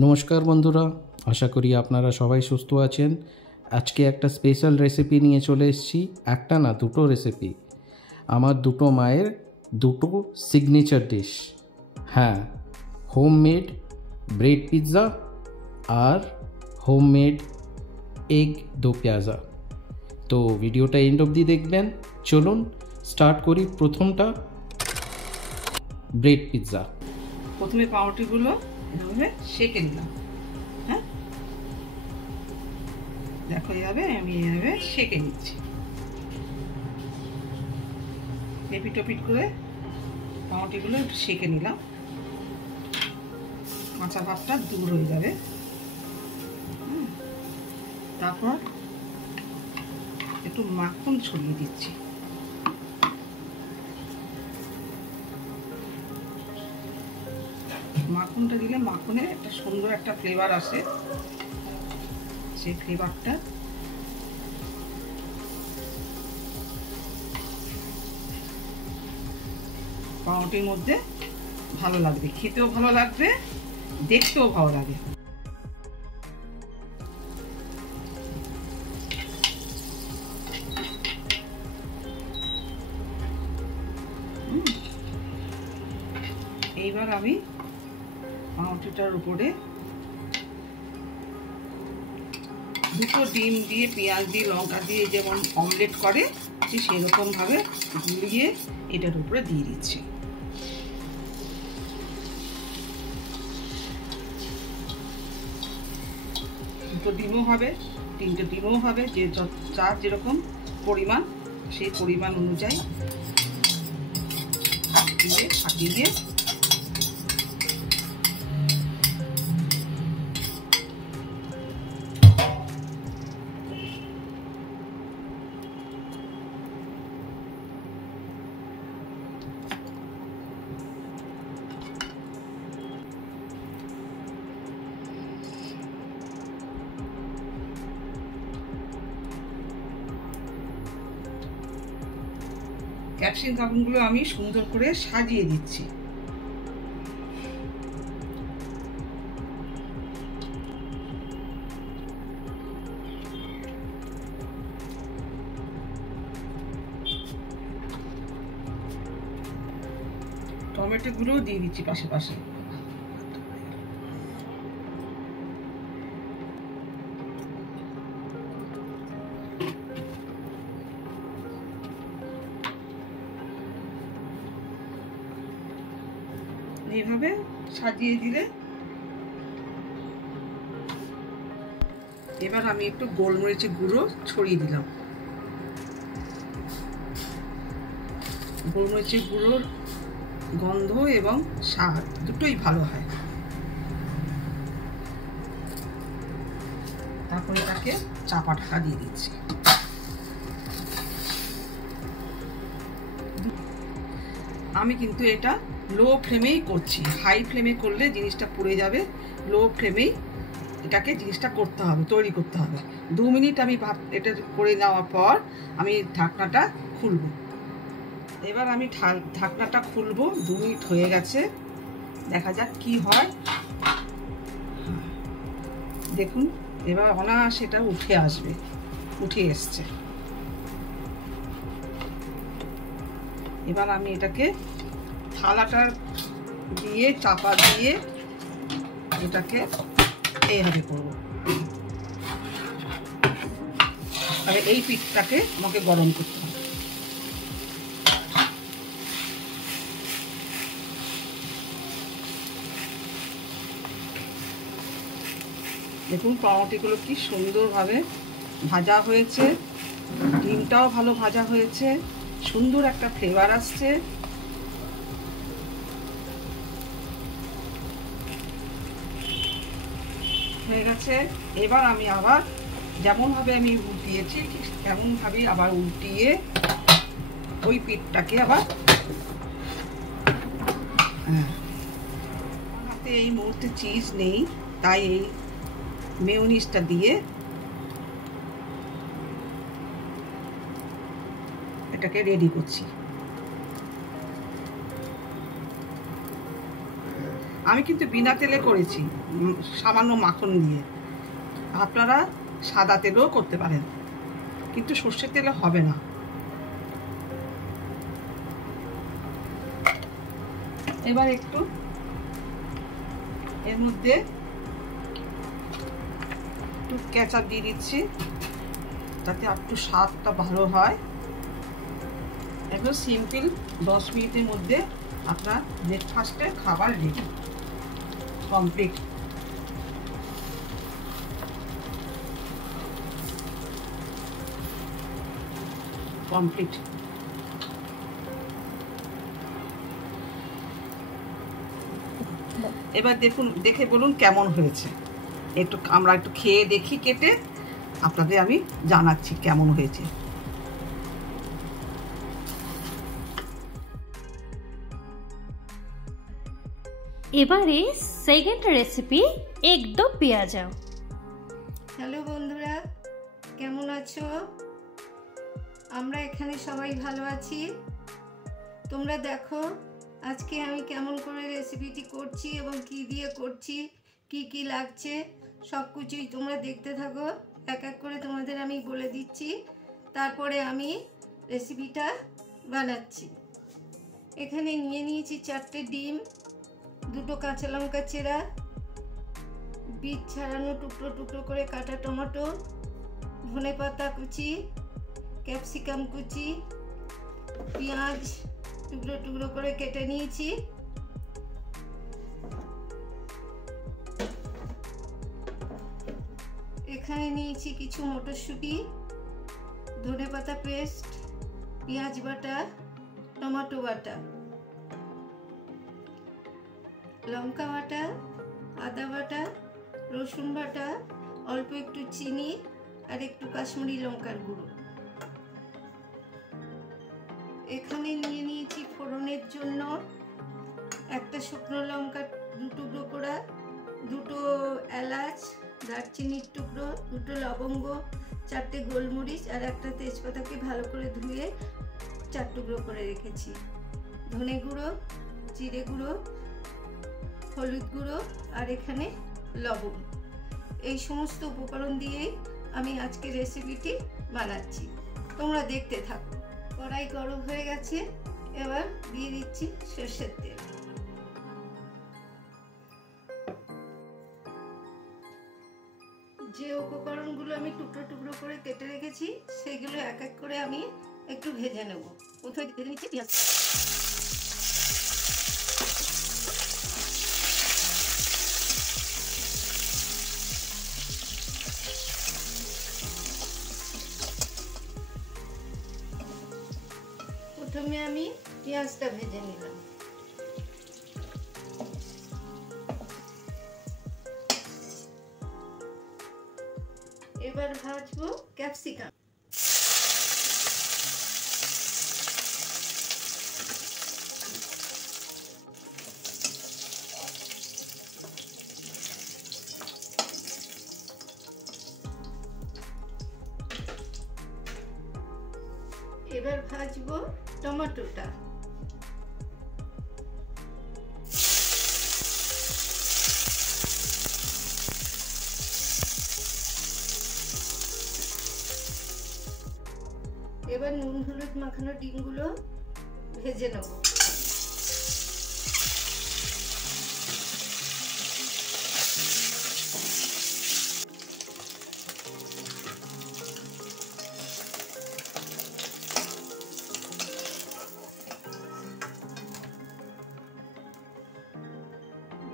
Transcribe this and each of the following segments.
নমস্কার বন্ধুরা, আশা করি আপনারা সবাই সুস্থ আছেন। আজকে একটা স্পেশাল রেসিপি নিয়ে চলে এসেছি। একটা না, দুটো রেসিপি। আমার দুটো মায়ের দুটো সিগনেচার ডিশ। হ্যাঁ, হোমমেড ব্রেড পিৎজা আর হোমমেড এগ দো পেঁয়াজা। তো ভিডিওটা এন্ড অবধি দেখবেন। চলুন স্টার্ট করি। প্রথমটা ব্রেড পিৎজা। প্রথমে পাউরুটিগুলো এভাবে সেঁকে নিলাম। হ্যাঁ, দেখো এইভাবে আমি এইভাবে সেঁকে নিচ্ছি। এপিট ওপিট করে পাউরুটিগুলো একটু সেঁকে নিলাম, কাঁচা ভাবটা দূর হয়ে যাবে। তারপর একটু মাখন ছড়িয়ে দিচ্ছি। মাখনটা দিলে মাখনের একটা সুন্দর একটা ফ্লেভার আসে। সেই ফ্লেভারটা পাউরুটির মধ্যে ভালো লাগবে, খেতেও ভালো লাগবে, দেখতেও ভালো লাগে। এইবার আমি পাউরুটিটার উপরে দুটো ডিম দিয়ে, পেঁয়াজ দিয়ে, লঙ্কা দিয়ে যেমন অমলেট করে ঠিক সেরকম ভাবে গুলিয়ে এটার উপরে দিয়ে দিচ্ছি। দুটো ডিমও হবে, তিনটে ডিমও হবে, যে যার যেরকম পরিমাণ সেই পরিমাণ অনুযায়ী দিয়ে ফাটিয়ে দিয়ে ক্যাপসিকামগুলো আমি সুন্দর করে সাজিয়ে দিচ্ছি। টমেটো গুলো দিয়ে দিচ্ছি পাশে পাশে। এইভাবে সাজিয়ে দিলে এবার আমি একটু গোলমরিচের গুঁড়ো ছড়িয়ে দিলাম। গোলমরিচের গুঁড়োর গন্ধ এবং স্বাদ দুটোই ভালো হয়। তারপরে এটাকে চাপা ঢাকা দিয়ে দিচ্ছি। আমি কিন্তু এটা লো ফ্লেমেই করছি, হাই ফ্লেমে করলে জিনিসটা পুড়ে যাবে। লো ফ্লেমেই এটাকে জিনিসটা করতে হবে, তৈরি করতে হবে। 2 মিনিট আমি এটা করে নেওয়ার পর আমি ঢাকনাটা খুলব। এবার আমি ঢাকনাটা খুলবো। 2 মিনিট হয়ে গেছে, দেখা যাক কি হয়। দেখুন এবার অনায়াসে এটা উঠে আসবে, উঠে এসছে। এবার আমি এটাকে থালাটার দিয়ে চাপা দিয়ে এটাকে এইভাবে করব। আর এই পিঠটাকে আমাকে গরম করতে হবে। দেখুন পাউরুটিগুলো কি সুন্দরভাবে ভাজা হয়েছে, ডিমটাও ভালো ভাজা হয়েছে, সুন্দর একটা ফ্লেভার আসছে। হয়ে গেছে। এবার আমি আবার যেমনভাবে আমি উল্টিয়েছি ঠিক তেমনভাবেই আবার উল্টিয়ে ওই পিঠটাকে আবার হাতে এই মুহূর্তে চিজ নেই, তাই এই মেয়োনিজটা দিয়ে এটাকে রেডি করছি। আমি কিন্তু বিনা তেলে করেছি, সামান্য মাখন দিয়ে। আপনারা সাদা তেলেও করতে পারেন, কিন্তু সর্ষের তেলে হবে না। এবার একটু এর মধ্যে একটু কেচাপ দিয়ে দিচ্ছি, যাতে একটু স্বাদটা ভালো হয়। একদম সিম্পল 10 মিনিটের মধ্যে আপনার ব্রেকফাস্টের খাবার রেডি, কমপ্লিট। এবার দেখুন, দেখে বলুন কেমন হয়েছে। আমরা একটু খেয়ে দেখি, কেটে আপনাদের আমি জানাচ্ছি কেমন হয়েছে। এবারে second recipe egg do pyaza. Hello বন্ধুরা, কেমন আছো? আমরা এখানে সবাই ভালো আছি। তোমরা দেখো আজকে আমি কেমন করে রেসিপিটি করছি এবং কি দিয়ে করছি, কি কি লাগছে সব কিছুই তোমরা দেখতে থাকো। এক এক করে তোমাদের আমি বলে দিচ্ছি, তারপরে আমি রেসিপিটা বানাচ্ছি। এখানে নিয়ে নিয়েছি 4টে ডিম, 2টো কাঁচা লঙ্কা চেরা, বীজ ছাড়ানো টুকরো টুকরো করে কাটা টমেটো, ধনেপাতা কুচি, ক্যাপসিকাম কুচি, পেঁয়াজ টুকরো টুকরো করে কেটে নিয়েছি। এখানে নিয়েছি কিছু মটরশুঁটি, ধনেপাতা পেস্ট, পেঁয়াজ বাটা, টমেটো বাটা, লঙ্কা বাটা, আদা বাটা, রসুন বাটা, অল্প একটু চিনি আর একটু কাশ্মীরি লঙ্কার গুঁড়ো। এখানে নিয়ে নিয়েছি ফোড়নের জন্য একটা শুকনো লঙ্কা 2 টুকরো করা, 2টো এলাচ, দারচিনির টুকরো, 2টো লবঙ্গ, 4টে গোলমরিচ আর একটা তেজপাতাকে ভালো করে ধুয়ে 4 টুকরো করে রেখেছি। ধনে গুঁড়ো, জিরে গুঁড়ো, হলুদ গুঁড়ো আর এখানে লবণ। এই সমস্ত উপকরণ দিয়েই আমি আজকে রেসিপিটি বানাচ্ছি, তোমরা দেখতে থাকো। কড়াই গরম হয়ে গেছে, এবার দিয়ে দিচ্ছি সরষের তেল। যে উপকরণগুলো আমি টুকরো টুকরো করে কেটে রেখেছি সেগুলো এক এক করে আমি একটু ভেজে নেব। প্রথমে ভেজে নিচ্ছি পেঁয়াজ। প্রথমে আমি পেঁয়াজটা ভেজে নিলাম। এবার ভাজবো ক্যাপসিকাম। এবার ভাজবো টমেটোটা। এবার নুন হলুদ মাখানো ডিমগুলো ভেজে নেব।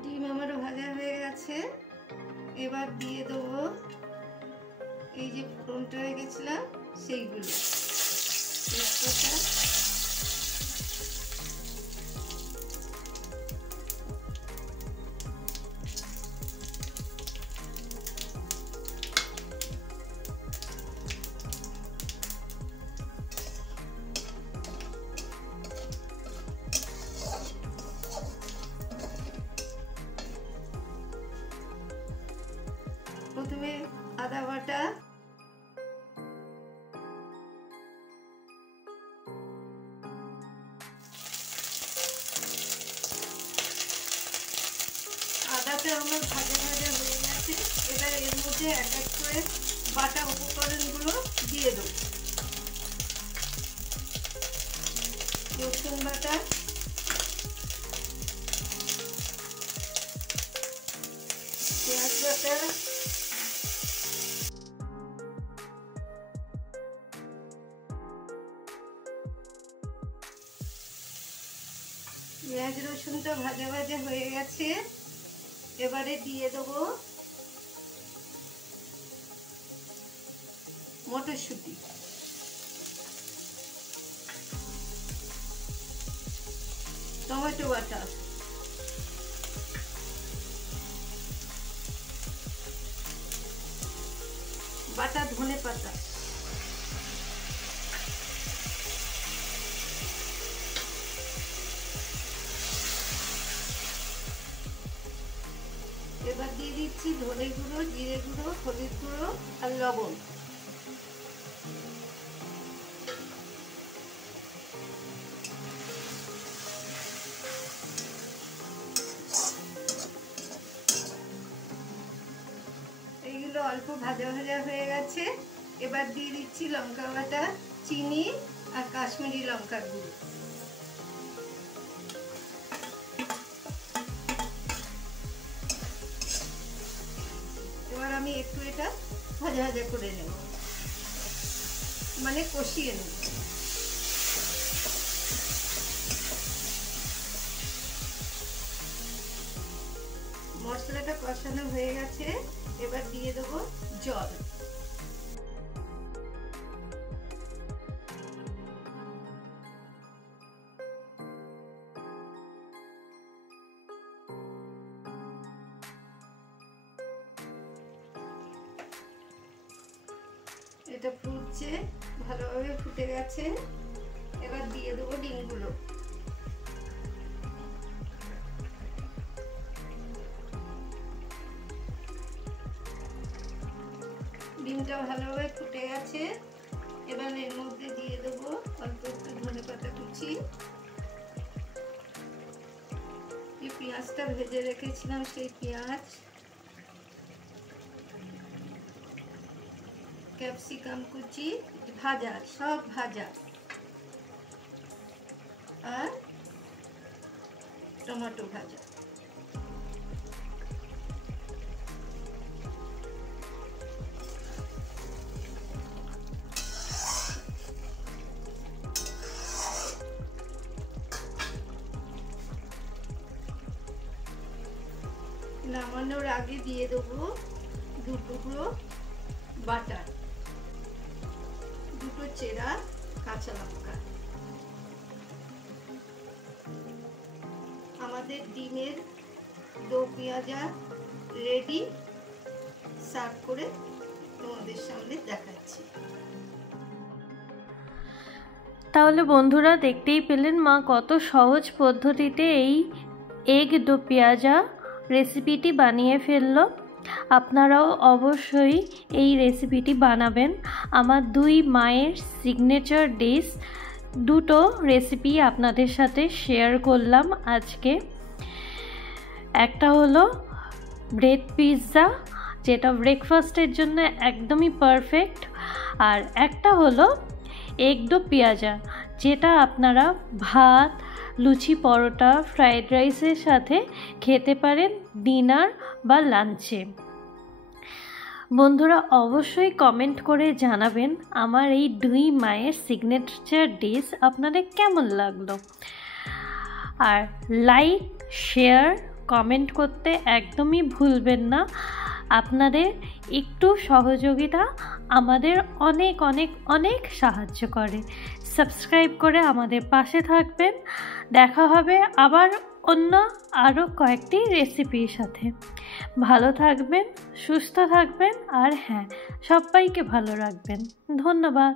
ডিম আমার ভাজা হয়ে গেছে, এবার দিয়ে দেবো এই যে ফোড়নটা রেখেছিলাম সেইগুলো। তেজপাতা, প্রথমে আদা বাটা, মধ্যে এক এক করে বাটা উপকরণগুলো দিয়ে দেবো। রসুন বাটা, পেঁয়াজ বাটা, পেঁয়াজ রসুনটা ভাজা ভাজা হয়ে গেছে। এবারে দিয়ে দেবো মটরশুঁটি, টমেটো বাটা, বাটা ধনে পাতা, এবার দিয়ে দিচ্ছি ধনে গুঁড়ো, জিরে গুঁড়ো, হলুদ গুঁড়ো আর লবণ। এইগুলো অল্প ভাজা ভাজা হয়ে গেছে। এবার দিয়ে দিচ্ছি লঙ্কা বাটা, চিনি আর কাশ্মীরি লঙ্কার গুঁড়ো। এবার আমি একটু এটা ভাজা ভাজা করে নেব, মানে কষিয়ে নেব। মশলাটা কষানো হয়ে গেছে। এবার দিয়ে দেবো জল। এটা ফুটছে, ভালোভাবে ফুটে গেছে। এবার দিয়ে দেবো ডিমগুলো। ডিমটা ভালোভাবে ফুটে গেছে। এবার এর মধ্যে দিয়ে দেবো অল্প একটু ধনেপাতা কুচি। এই পেঁয়াজটা ভেজে রেখেছিলাম, সেই পেঁয়াজ, ক্যাপসিকাম কুচি ভাজা, সব ভাজা, আর টমেটো ভাজা। নামানোর আগে দিয়ে দেবো দু টুকরো বাটার, দুটো চেরা কাঁচা লঙ্কা। আমাদের ডিমের দো পেঁয়াজা রেডি। সার্ভ করে তোমাদের সামনে দেখাচ্ছি। তাহলে বন্ধুরা দেখতেই পেলেন মা কত সহজ পদ্ধতিতে এই এগ ডো পেঁয়াজা রেসিপিটি বানিয়ে ফেললো। আপনারাও অবশ্যই এই রেসিপিটি বানাবেন। আমার দুই মায়ের সিগনেচার ডিশ দুটো রেসিপি আপনাদের সাথে শেয়ার করলাম আজকে। একটা হলো ব্রেড পিৎজা, যেটা ব্রেকফাস্টের জন্য একদমই পারফেক্ট, আর একটা হলো এগ ডো পেঁয়াজা, যেটা আপনারা ভাত, লুচি, পরোটা, ফ্রাইড রাইসের সাথে খেতে পারেন ডিনার বা লাঞ্চে। বন্ধুরা অবশ্যই কমেন্ট করে জানাবেন আমার এই দুই মায়ের সিগনেচার ডিশ আপনাদের কেমন লাগলো। আর লাইক, শেয়ার, কমেন্ট করতে একদমই ভুলবেন না। আপনাদের একটু সহযোগিতা আমাদের অনেক অনেক অনেক সাহায্য করে। সাবস্ক্রাইব করে আমাদের পাশে থাকবেন। দেখা হবে আবার অন্য আরও কয়েকটি রেসিপির সাথে। ভালো থাকবেন, সুস্থ থাকবেন, আর হ্যাঁ, সবাইকে ভালো রাখবেন। ধন্যবাদ।